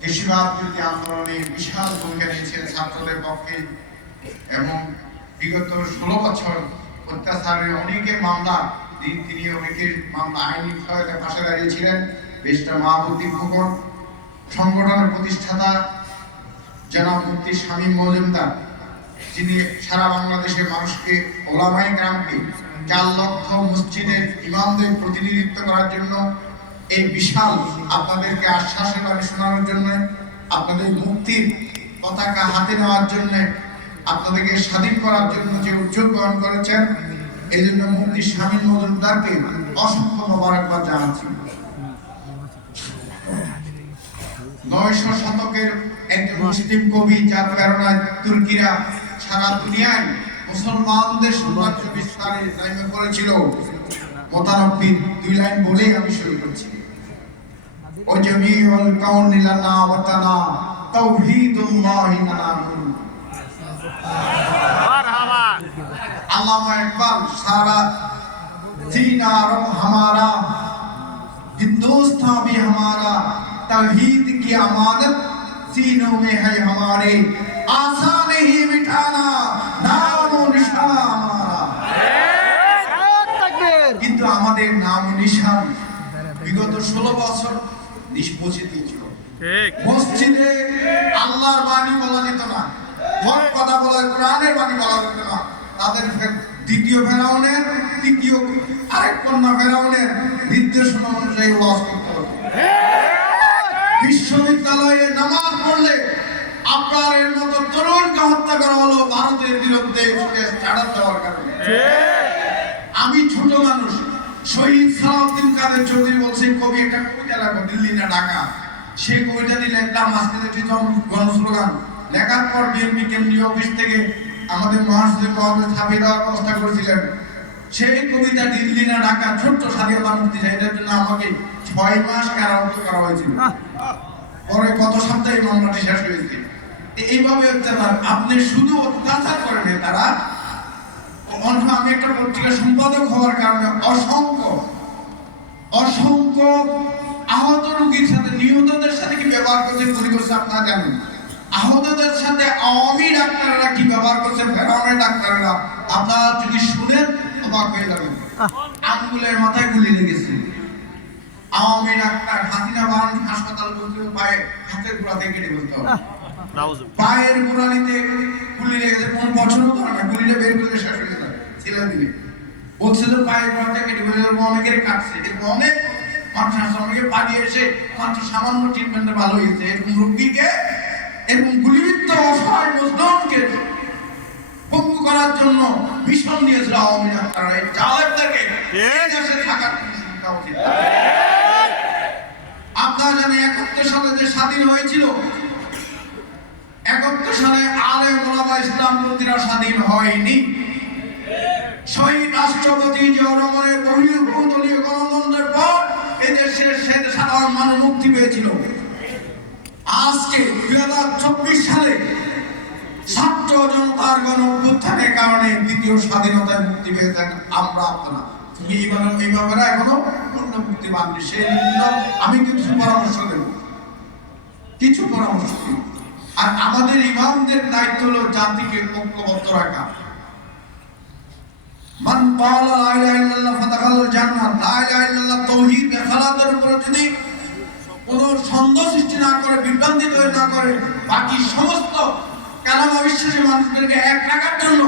কৃষিবাদ বিরোধী আন্দোলনে বিশাল ভূমিকা নিয়েছেন ছাত্রদের পক্ষে এবং বিগত ষোলো বছর অত্যাচারের অনেকের মামলা তিনি- অনেকের মামলা আইনি সহায়তা পাশে দাঁড়িয়েছিলেন। বেশটা মাহবুদ্দি ফুকন সংগঠনের প্রতিষ্ঠাতা জনাব মুফতি শামীম মজুমদার, যিনি সারা বাংলাদেশের মানুষকে ওলামাই গ্রামকে চার লক্ষ মসজিদের ইমামদের প্রতিনিধিত্ব করার জন্য এই বিশাল আপনাদেরকে আশ্বাসের বাণী শোনানোর জন্য, আপনাদের মুক্তির পতাকা হাতে নেওয়ার জন্য, আপনাদেরকে স্বাধীন করার জন্য যে উদ্যোগ গ্রহণ করেছেন, এই জন্য মুক্তি স্বামী মজুমদারকে অসংখ্য মোবারকবাদ জানাচ্ছি। নয়শো শতকের একজন মুসলিম কবি যার প্রেরণায় তুর্কিরা সারা দুনিয়ায় মুসলমানদের বিস্তারে পড়েছিল মোতানব্বি দুই লাইন বলেই আমি শুরু করছি। وجميع الكون لنا وطنا توحيد الله ننامين আল্লামা একবার সারা دین عرب ہمارا ہندوستان بھی ہمارا توحید کی امانت سینوں میں ہے ہمارے آسان ہی مٹھانا نام و نشان ہمارا কিন্তু আমাদের নাম নিশান বিগত ষোলো বছর দিয়েছিল মসজিদে আল্লাহর বাণী বলা যেত না হক কথা বলা কোরআনের বাণী বলা যেত না। তাদের দ্বিতীয় ফেরাউনের তৃতীয় আরেক কন্যা ফেরাউনের নির্দেশনা অনুযায়ী ওয়াজ করতে হবে বিশ্ববিদ্যালয়ে নামাজ পড়লে আপনার এর মতো তরুণকে হত্যা করা হলো ভারতের বিরুদ্ধে স্ট্যাটাস দেওয়ার কারণে। আমি ছোট মানুষ শহীদ সালাউদ্দিন কাদের চৌধুরী বলছে কবি একটা কবিতা লেখো দিল্লি না ঢাকা। সেই কবিতা দিয়ে লিখলাম আজকে একটি গণস্লোগান লেখার পর বিএনপি কেন্দ্রীয় অফিস থেকে আমাদের মহাসচিব মহম্মদ ছাপিয়ে দেওয়ার ব্যবস্থা করেছিলেন। সেই কবিতা দিল্লি না ঢাকা ছোট্ট স্বাধীনতা মুক্তি জন্য আমাকে ছয় মাস কারারুদ্ধ করা হয়েছিল। পরে কত সপ্তাহে মামলাটি শেষ হয়েছে। এইভাবে অত্যাচার আপনি শুধু অত্যাচার করেন তারা অন্য আমি একটা পত্রিকা সম্পাদক হওয়ার কারণে অসংখ্য অসংখ্য আহত রোগীর সাথে নিহতদের সাথে কি ব্যবহার করছে করছে আপনারা জানেন? আহতদের সাথে আওয়ামী ডাক্তাররা কি ব্যবহার করছে ফেরাউনের ডাক্তাররা আপনারা যদি শুনেন অবাক হয়ে যাবেন। আঙ্গুলের মাথায় গুলি লেগেছে। আওয়ামী ডাক্তার হাসিনা বাহান হাসপাতাল বলতে পায়ে হাতের গোড়াতে কেটে বলতে হবে পায়ের গোড়ালিতে গুলি লেগেছে কোন বছরও ধরে না গুলিটা বের করলে শেষ ছেলে দিলে বলছিল পায়ের গোড়াতে কেটে বলে অনেকের কাটছে এরকম অনেক মানুষ আছে পালিয়ে এসে মাত্র সামান্য ট্রিটমেন্টে ভালো হয়েছে। এরকম রোগীকে এরকম গুলিবিদ্ধ অসহায় মজদুরকে পঙ্গু করার জন্য মিশন দিয়েছিল আওয়ামী এই জালেমদেরকে এই দেশে থাকার আপনারা জানেন একাত্তর সালে যে স্বাধীন হয়েছিল একাত্তর সালে আলে মোলামা ইসলামপন্থীরা স্বাধীন হয়নি। শহীদ রাষ্ট্রপতি জিয়াউর রহমানের বহুদলীয় গণতন্ত্রের পর এদেশের সাধারণ মানুষ মুক্তি পেয়েছিল। আজকে দুই হাজার চব্বিশ সালে ছাত্র জনতার গণ অভ্যুত্থানের কারণে দ্বিতীয় স্বাধীনতায় মুক্তি পেয়েছেন আমরা আপনারা। এই ব্যাপারে- এখনও পূর্ণ মুক্তি পাননি। সেই আমি কিছু পরামর্শ দেব। কিছু পরামর্শ আর আমাদের ইমামদের দায়িত্ব হলো জাতিকে ঐক্যবদ্ধ রাখা। মান ক্বালা লা ইলাহা ইল্লাল্লাহ ফাদাখাল জান্নাত। লা ইলাহা ইল্লাল্লাহ তাওহীদ বেখালাতের উপরে যদি কোনো সন্দেহ সৃষ্টি না করে, বিভ্রান্তি তৈরি না করে, বাকি সমস্ত কালাম অবিশ্বাসী মানুষদেরকে এক রাখার জন্য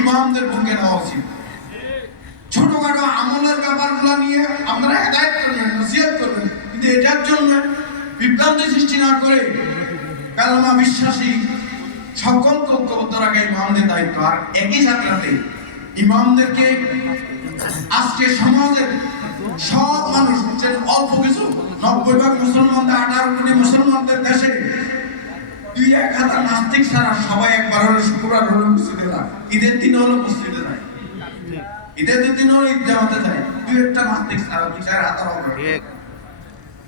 ইমামদের ভূমিকা নেওয়া উচিত। ছোটখাটো আমলের ব্যাপারগুলো নিয়ে আপনারা হেদায়ত করবেন, নসিহত করবেন, কিন্তু এটার জন্য বিভ্রান্তি সৃষ্টি না করে কালামা বিশ্বাসী সকল ঐক্যবদ্ধ রাখা ইমামদের দায়িত্ব। আর একই সাথে ইমামদেরকে আজকে সমাজের সব মানুষ হচ্ছেন অল্প কিছু নব্বই ভাগ মুসলমানদের আঠারো কোটি মুসলমানদের দেশে দুই এক হাজার নাস্তিক সবাই একবার হলো শুক্রবার হলো মসজিদে যায় ঈদের দিন হলো মসজিদে যায় ঈদের দিন হলো ঈদ জামাতে যায় দুই একটা নাস্তিক ছাড়া দুই চার হাজার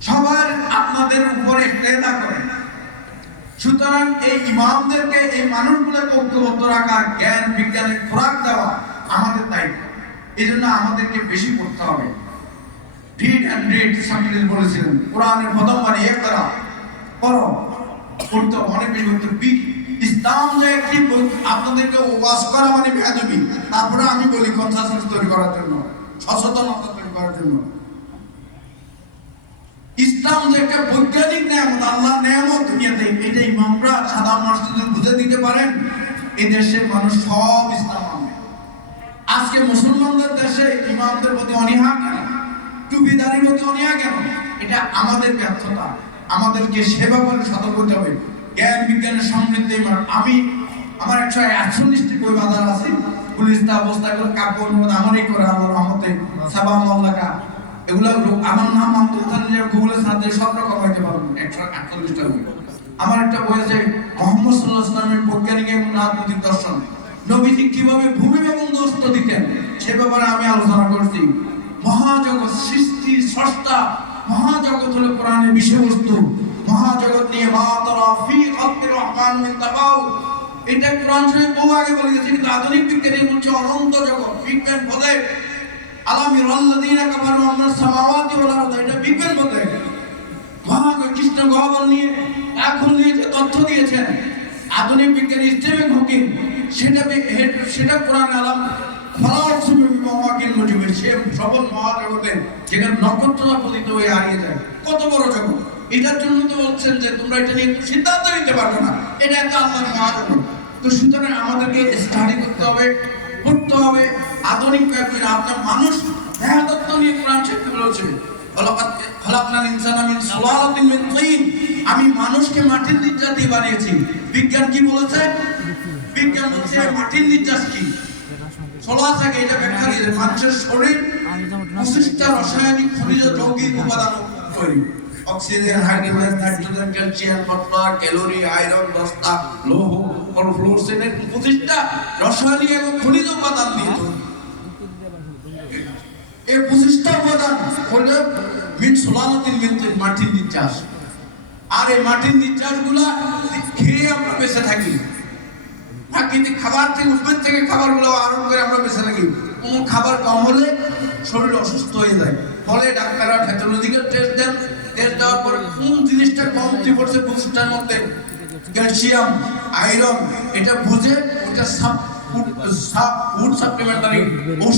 সবার আপনাদের উপরে ক্রেতা করে। সুতরাং এই ইমামদেরকে এই মানুষগুলোকে ঐক্যবদ্ধ রাখা জ্ঞান বিজ্ঞানের খোরাক দেওয়া আমাদের দায়িত্ব এই জন্য আমাদেরকে বেশি করতে হবে। ফিট অ্যান্ড রিড বলেছিলেন। কোরআনের প্রথম বাণী এক করো অনেক বেশি বি- ইসলাম যে একটি আপনাদেরকে ওয়াজ করা মানে তারপরে আমি বলি কনসাসনেস তৈরি করার জন্য, সচেতনতা তৈরি করার জন্য। ইসলাম যে একটা বৈজ্ঞানিক নিয়ামত, আল্লাহ নিয়ামত দুনিয়াতে। এটা ইমামরা সাধারণ মানুষদের বুঝে দিতে পারেন এই দেশের মানুষ সব ইসলাম আজকে মুসলমানদের দেশে ইমামদের প্রতি অনীহা কেন? টুপিদারির প্রতি অনীহা কেন? এটা আমাদের ব্যর্থতা। আমাদেরকে সে ব্যাপারে সতর্ক হতে হবে। জ্ঞান বিজ্ঞানের সমৃদ্ধি ইমান। আমি আমার একশো একচল্লিশটি বই বাজার আছে। পুলিশ তা অবস্থা করে, কাব্য, অনুবাদ আমারই করে আল্লাহ রহমতে সাবা মাল্লাকা এগুলো আমার নাম আব্দুল তানিয়ার গুগলে দিয়ে সব রকম হইতে পারবেন একশো একচল্লিশটা বই। আমার একটা বই আছে, মোহাম্মদ সাল্লাহ ইসলামের বৈজ্ঞানিক এবং রাজনৈতিক দর্শন। নবীজি কীভাবে ভূমি বন্দোবস্ত দিতেন, সে ব্যাপারে আমি আলোচনা করছি। মহাজগৎ সৃষ্টি স্রষ্টা মহাজগৎ হলো কোরআনের বিষয়বস্তু। মহাজগৎ নিয়ে মা তারা ফি খালকির রহমান মিন এটা কোরআন শরীফ বহু আগে বলে গেছে, কিন্তু আধুনিক বিজ্ঞানী বলছে অনন্ত জগৎ, বিজ্ঞান বলে। আলামির আল্লাযীনা কাফারু আম্মাস সামাওয়াতি ওয়াল আরদ, এটা বিজ্ঞান বলে। মহাজগৎ কৃষ্ণ গহ্বর নিয়ে এখন নিয়ে তথ্য দিয়েছেন, আধুনিক বিজ্ঞানী স্টিভেন হকিং সেটা সেটা কোরআন আলাম হয়ে এটার জন্য এটা সিদ্ধান্ত নিতে পারবে আমাদেরকে স্টাডি করতে হবে, পড়তে হবে। আধুনিক আপনার মানুষ দেহতত্ত্ব নিয়ে কোরআন শিখতে বলেছে। আমি মানুষকে মাটির নির্যাস দিয়ে বানিয়েছি। বিজ্ঞান কি বলেছে? বিজ্ঞান বলছে মাটির নির্যাস কি? থেকে এটা ব্যাখ্যা দিয়েছে মানুষের শরীর রাসায়নিক খনিজ যৌগিক উপাদান তৈরি oxygen, hydrogen, nitrogen, calcium calorie iron দস্তা লৌহ ফ্লোরসেন এর পঁচিশটা রাসায়নিক এবং খনিজ উপাদান দিয়ে এই পঁচিশটা উপাদান হলো মিন সোলানাতিন মিন মাটির নির্যাস। আর এই মাটির নির্যাসগুলা খেয়ে আমরা বেঁচে থাকি। প্রাকৃতিক খাবার থেকে উদ্ভিদ থেকে খাবারগুলো আরোপ করে আমরা বেছে থাকি। কোনো খাবার কম হলে শরীর অসুস্থ হয়ে যায়। ফলে ডাক্তাররা দিকে টেস্ট দেন। টেস্ট দেওয়ার পরে কোন জিনিসটা কমতি পড়ছে পঁচিশটার মধ্যে? ক্যালসিয়াম আয়রন এটা বুঝে ওটা সাপ ফুড সাপ্লিমেন্টারি